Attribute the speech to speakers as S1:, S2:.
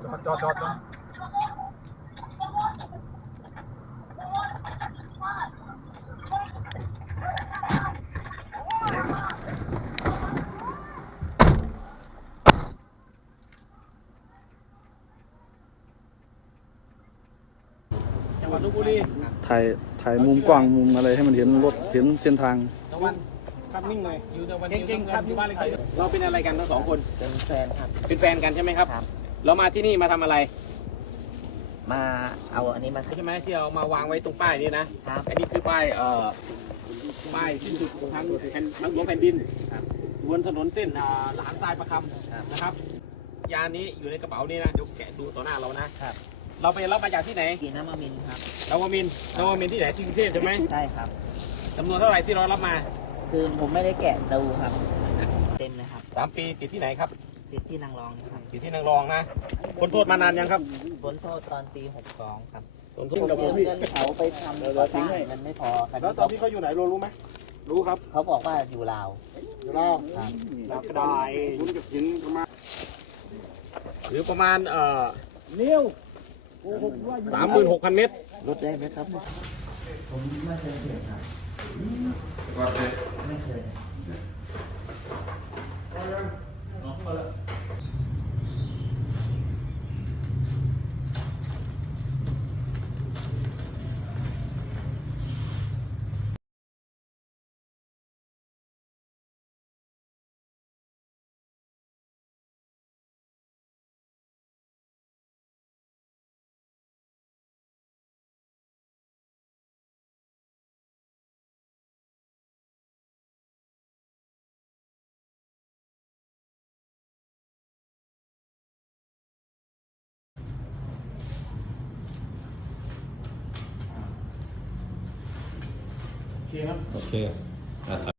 S1: จอดจังหวัดลพบุรี
S2: ถ่ายมุมกว้างมุมอะไรให้มันเห็นรถเห็นเส้นทาง
S1: ตะวันคับนิ่งหน่อยอยู่ตะวันเก่งๆครับอยู่บ้านเลยครับเราเป็นอะไรกันทั้งสองคน
S3: เป็นแฟนครับ
S1: เป็นแฟนกันใช่ไหมครับเรามาที่นี่มาทำอะไร
S3: มาเอาอันนี้มา
S1: ใช่ไหมที่เอามาวางไว้ตรงป้ายนี้นะครับอันนี้คือป้ายป้ายสิ้นสุดทางหลวงแผ่นดินบนถนนเส้นหลานทรายประคำนะครับยานี้อยู่ในกระเป๋านี่นะเดี๋ยวแกะดูต่อหน้าเรานะครับเราไปรับมาจากที่ไหน
S3: กีน้ำมามินครับ
S1: นวมินที่ไหนที่กรุงเทพใช่ไหม
S3: ใช่ครับ
S1: จำนวนเท่าไหร่ที่เรารับมา
S3: คือผมไม่ได้แกะดูครับเต็มเลยครับ
S1: 3 ปีติดที่ไหนครับ
S3: ติดที่นางรองครับ
S1: ติดที่นางรองนะพ้นโทษมานานยังครับ
S3: พ้นโทษตอนปี62ครับ
S1: พ้นโทษ
S3: เงินเขาไปทำก่อสร้างเงินไม่พอ
S4: แล้วตอนที่เขาอยู่ไหนรู้ไหมรู้ครับ
S3: เขาบอกว่าอยู่ลาว
S4: รับได้คุณกับหินประมาณ
S1: หรือประมาณ36,000 เมตร
S3: ลดได้ไหมครับผมไม่เคยเห็นครับไม่เคย
S1: โอเคครับ
S5: โอเค